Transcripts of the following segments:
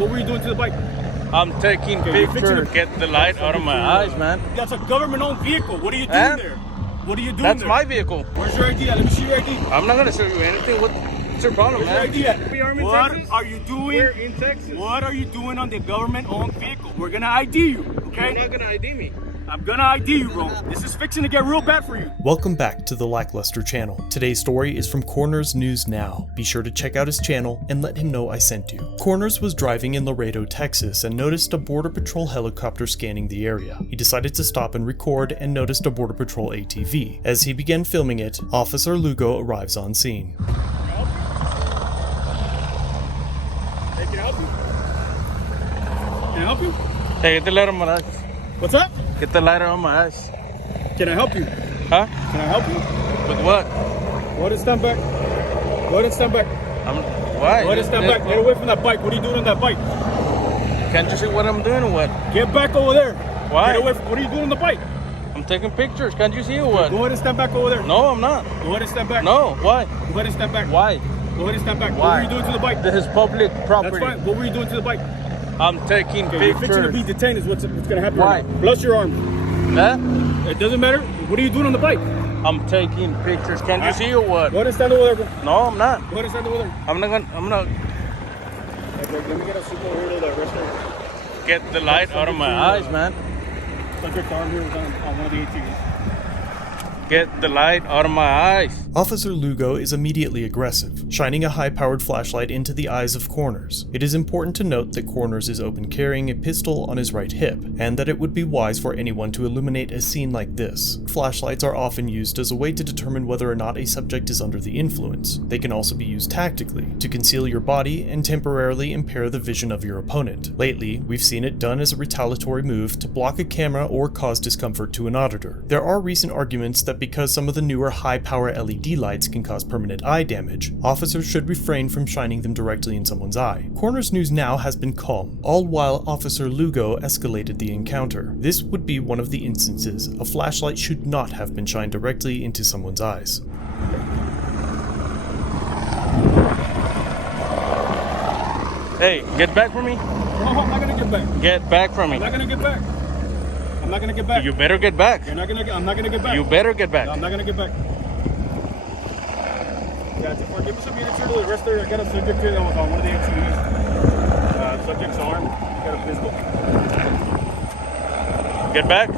What were you doing to the bike? I'm taking pictures. Get the light out of my eyes, man. That's a government-owned vehicle. What are you doing there? What are you doing That's there? my vehicle. Where's your ID at? Let me see your ID. I'm not gonna show you anything. What's your problem, man? Where's your ID at? We are in What Texas. are you doing? We're in Texas. What are you doing on the government-owned vehicle? We're gonna ID you, okay? You're not gonna ID me. I'm gonna ID you, bro. This is fixing to get real bad for you. Welcome back to the Lackluster channel. Today's story is from Corners News Now. Be sure to check out his channel and let him know I sent you. Corners was driving in Laredo, Texas and noticed a Border Patrol helicopter scanning the area. He decided to stop and record and noticed a Border Patrol ATV. As he began filming it, Officer Lugo arrives on scene. Hey, can I help you? Can I help you? Hey, get the light on my eyes. What's up? Get the light on my eyes. Can I help you? Huh? Can I help you? With what? Go ahead and stand back. Go ahead and stand back. Why? Go ahead and stand back. Get away from that bike. What are you doing on that bike? Can't you see what I'm doing or what? Get back over there. Why? Get away from, what are you doing on the bike? I'm taking pictures. Can't you see or what? Go ahead and stand back over there. No, I'm not. Go ahead and stand back. No, why? Go ahead and stand back. Why? Go ahead and stand back. Why? What were you doing to the bike? This is public property. That's fine. What were you doing to the bike? I'm taking You're fixing to pictures. be detained is what's going to happen. Why? Right now. Bless your arm. Huh? It doesn't matter. What are you doing on the bike? I'm taking pictures. Can't you see or what? Go ahead and stand over there, bro. No, I'm not. Go ahead and stand over there. I'm not. Okay, let me get a super here to the restaurant. Get the light out of my eyes, man. Subject arm here was on one of the ATVs. Get the light out of my eyes. Officer Lugo is immediately aggressive, shining a high-powered flashlight into the eyes of Corners. It is important to note that Corners is open carrying a pistol on his right hip, and that it would be wise for anyone to illuminate a scene like this. Flashlights are often used as a way to determine whether or not a subject is under the influence. They can also be used tactically, to conceal your body and temporarily impair the vision of your opponent. Lately, we've seen it done as a retaliatory move to block a camera or cause discomfort to an auditor. There are recent arguments that because some of the newer high-power LED lights can cause permanent eye damage, officers should refrain from shining them directly in someone's eye. Corners News Now has been calm, all while Officer Lugo escalated the encounter. This would be one of the instances a flashlight should not have been shined directly into someone's eyes. Hey, get back from me. No, I'm not gonna get back. Get back from me. I'm not gonna get back. I'm not gonna get back. You better get back. I'm not gonna get back. You better get back. No, I'm not gonna get back. Yeah, give us a minute here to the rest there. I got a subject here that was on one of the ATVs. Subject's arm. Got a pistol. Get back.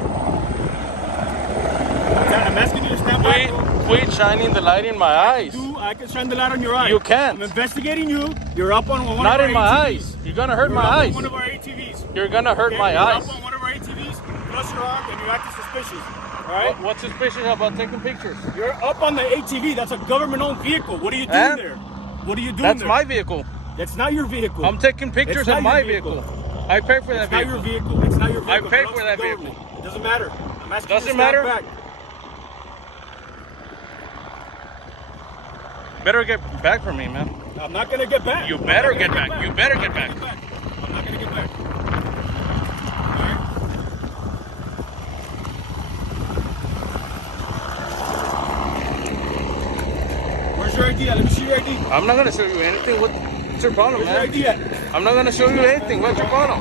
I'm asking you to stand back. Quit shining the light in my eyes. I can shine the light on your eyes. You can't. I'm investigating you. You're up on one Not of our in my ATVs. eyes. You're gonna hurt You're my up eyes. on one of our ATVs. You're gonna hurt my You're eyes. up on one of our ATVs. Plus you're armed and you're acting suspicious. All right? What's suspicious about taking pictures? You're up on the ATV. That's a government-owned vehicle. What are you doing And there? What are you doing That's there? my vehicle. That's not your vehicle. I'm taking pictures It's not of my your vehicle. vehicle. I pay for that It's not vehicle. your vehicle. It's not your vehicle. I paid It belongs for to that the vehicle. government. It doesn't matter. I'm asking Doesn't you to matter? stand back. Better get back from me, man. I'm not gonna get back. You better get back. You better get back. I'm not gonna get back. Alright? Where's your ID at? Let me see your ID. I'm not gonna show you anything. What's your problem, Where's your man? ID at? I'm not gonna show you anything. What's your problem?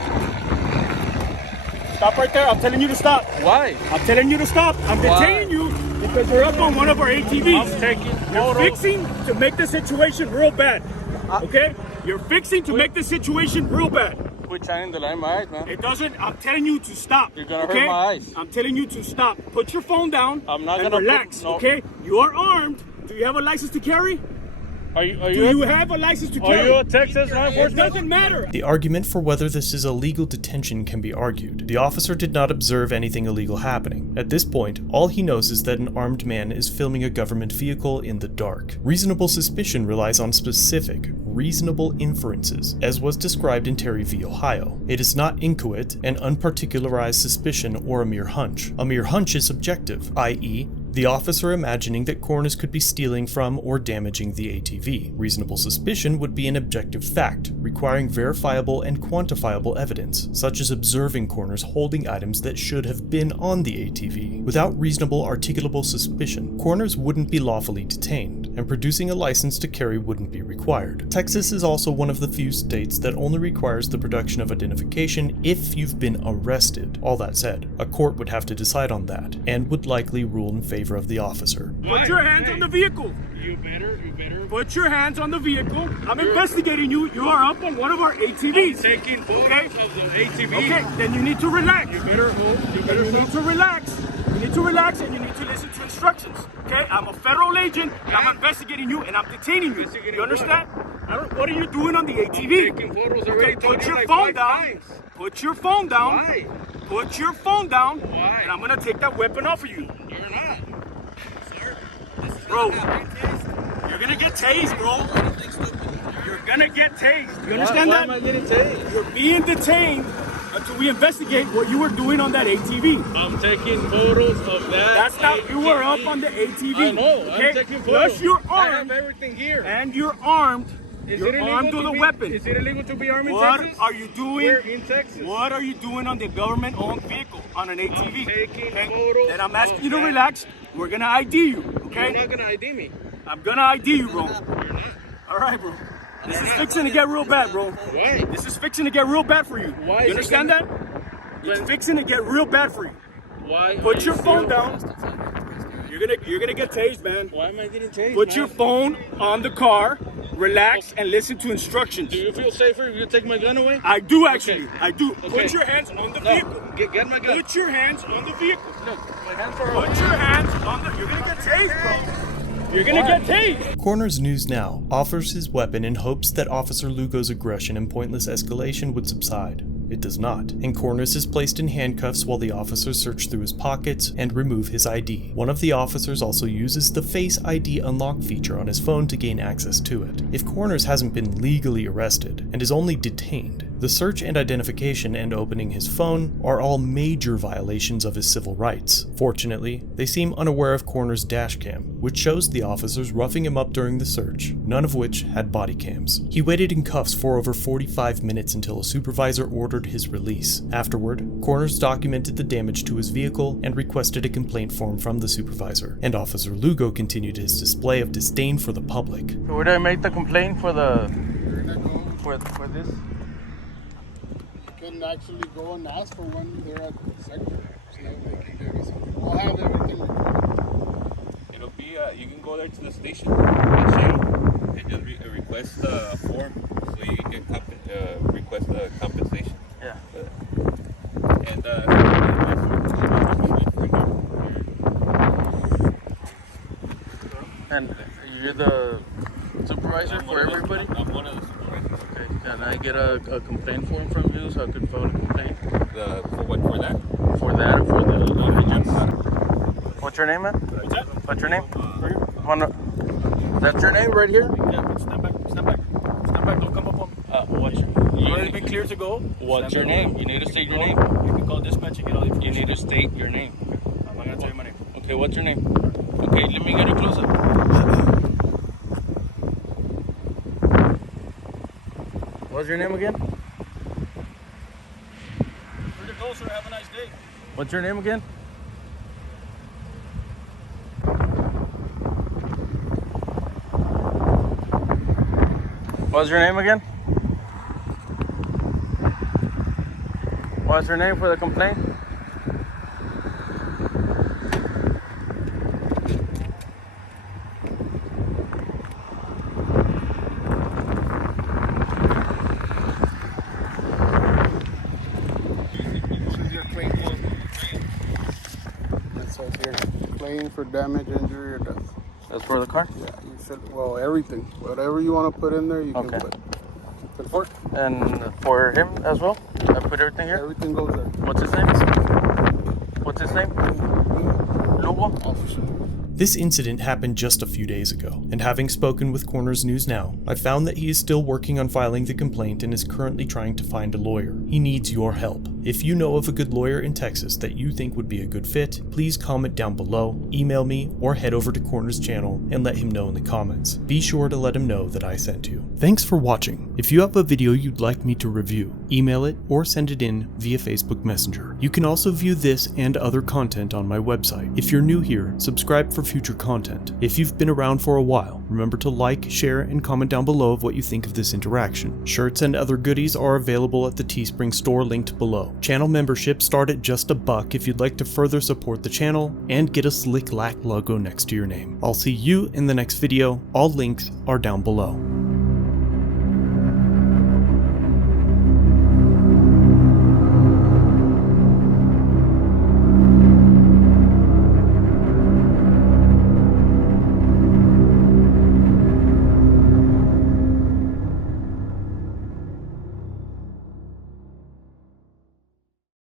Stop right there. I'm telling you to stop. Why? I'm telling you to stop. I'm detaining you because you're up on one of our ATVs. I'm taking You're photos. fixing to make the situation real bad. Okay? You're fixing to make the situation real bad. Quit shining the light in my eyes, man. It doesn't. I'm telling you to stop. You're gonna okay? hurt my eyes. I'm telling you to stop. Put your phone down. I'm not and gonna relax. no. Okay? You are armed. Do you have a license to carry? Are Do you you have a license to carry? Are you a Texas law It enforcement? doesn't matter. The argument for whether this is a legal detention can be argued. The officer did not observe anything illegal happening. At this point, all he knows is that an armed man is filming a government vehicle in the dark. Reasonable suspicion relies on specific, reasonable inferences, as was described in Terry v. Ohio. It is not inchoate, an unparticularized suspicion, or a mere hunch. A mere hunch is subjective, i.e., the officer imagining that Corners could be stealing from or damaging the ATV. Reasonable suspicion would be an objective fact, requiring verifiable and quantifiable evidence, such as observing Corners holding items that should have been on the ATV. Without reasonable articulable suspicion, Corners wouldn't be lawfully detained. and producing a license to carry wouldn't be required. Texas is also one of the few states that only requires the production of identification if you've been arrested. All that said, a court would have to decide on that, and would likely rule in favor of the officer. Put your hands on the vehicle. You better. Put your hands on the vehicle. I'm investigating you. You are up on one of our ATVs. I'm taking photos of the ATV. Okay, then you need to relax. You need to relax. You need to relax and you need to listen to instructions. Okay, I'm a federal agent and I'm investigating you and I'm detaining you. You understand? What are you doing on the ATV? I'm taking photos already. Put your phone down. Put your phone down. Why? Put your phone down. Why? And I'm gonna take that weapon off of you. You're not. Sir, Bro, you're gonna get tased, bro. You're gonna get tased. You understand that? Why am I getting tased? You're being detained until we investigate what you were doing on that ATV. I'm taking photos of that. That's not, ATV. you were up on the ATV. I know, okay? I'm taking photos. Plus you're I have armed. everything here. And you're armed. Is You're it illegal armed with a weapon. Is it illegal to be armed in What Texas? are you doing? We're in Texas. What are you doing on the government-owned vehicle on an ATV? I'm taking okay? photos. Then I'm asking you to of that. relax. We're gonna ID you, okay? You're not gonna ID me. I'm gonna ID you, bro. You're not. All right, bro. This is fixing to get real bad, bro. Why? This is fixing to get real bad for you. Why is You it understand that? It's fixing to get real bad for you. Why? Put your phone down. You're gonna get tased, man. Why am I getting tased? Put your phone on the car, relax, and listen to instructions. Do you feel safer if you take my gun away? I do actually. Okay. I do. Okay. Put your hands on the vehicle. Get my gun. Put your hands on the vehicle. Look, my hands are Put up. your hands on the. You're gonna get tased, bro. You're gonna get tased. Coroner's News Now offers his weapon in hopes that Officer Lugo's aggression and pointless escalation would subside. It does not, and Corners is placed in handcuffs while the officers search through his pockets and remove his ID. One of the officers also uses the Face ID unlock feature on his phone to gain access to it. If Corners hasn't been legally arrested and is only detained, the search and identification and opening his phone are all major violations of his civil rights. Fortunately, they seem unaware of Corners' dashcam, which shows the officers roughing him up during the search, none of which had body cams. He waited in cuffs for over 45 minutes until a supervisor ordered his release. Afterward, Corners documented the damage to his vehicle and requested a complaint form from the supervisor, and Officer Lugo continued his display of disdain for the public. Where do I make the complaint for the for this? You can actually go and ask for one there at the sector. See if they can give you something. We'll have everything recorded. It'll be, you can go there to the station and just request a form so you can get request a compensation. Yeah. And And you're the supervisor for everybody? I'm one of the supervisors. Okay. Can I get a complaint form from you so I can file a complaint? For what? For that? For that or for the negligence? Yeah. What's your name, man? What's your name? Right here. That's your name right here? Yeah. Stand back. Stand back. Stand back. Don't come up on me. What's You want to be clear to go? What's your name? You need to state your name. You can call dispatch and get all the You information. need to state your name. I'm not gonna tell you my name. Okay, what's your name? Okay, let me get a close up. What's your name again? Where'd you go, sir? Have a nice day. What's your name again? What's your name again? What's your name for the complaint? This is your claim form. It says here, claim for damage, injury, or death. That's for the car? Yeah, you should, well, everything. Whatever you want to put in there, you Okay. can put. Confirm. And for him as well? I put everything here? Everything goes there. What's his name? What's his name? Lugo? Officer. This incident happened just a few days ago, and having spoken with Corners News Now, I found that he is still working on filing the complaint and is currently trying to find a lawyer. He needs your help. If you know of a good lawyer in Texas that you think would be a good fit, please comment down below, email me, or head over to Corner's channel and let him know in the comments. Be sure to let him know that I sent you. Thanks for watching. If you have a video you'd like me to review, email it or send it in via Facebook Messenger. You can also view this and other content on my website. If you're new here, subscribe for future content. If you've been around for a while, remember to like, share, and comment down below of what you think of this interaction. Shirts and other goodies are available at the Teespring store linked below. Channel memberships start at just $1 if you'd like to further support the channel and get a slick lack logo next to your name. I'll see you in the next video. All links are down below.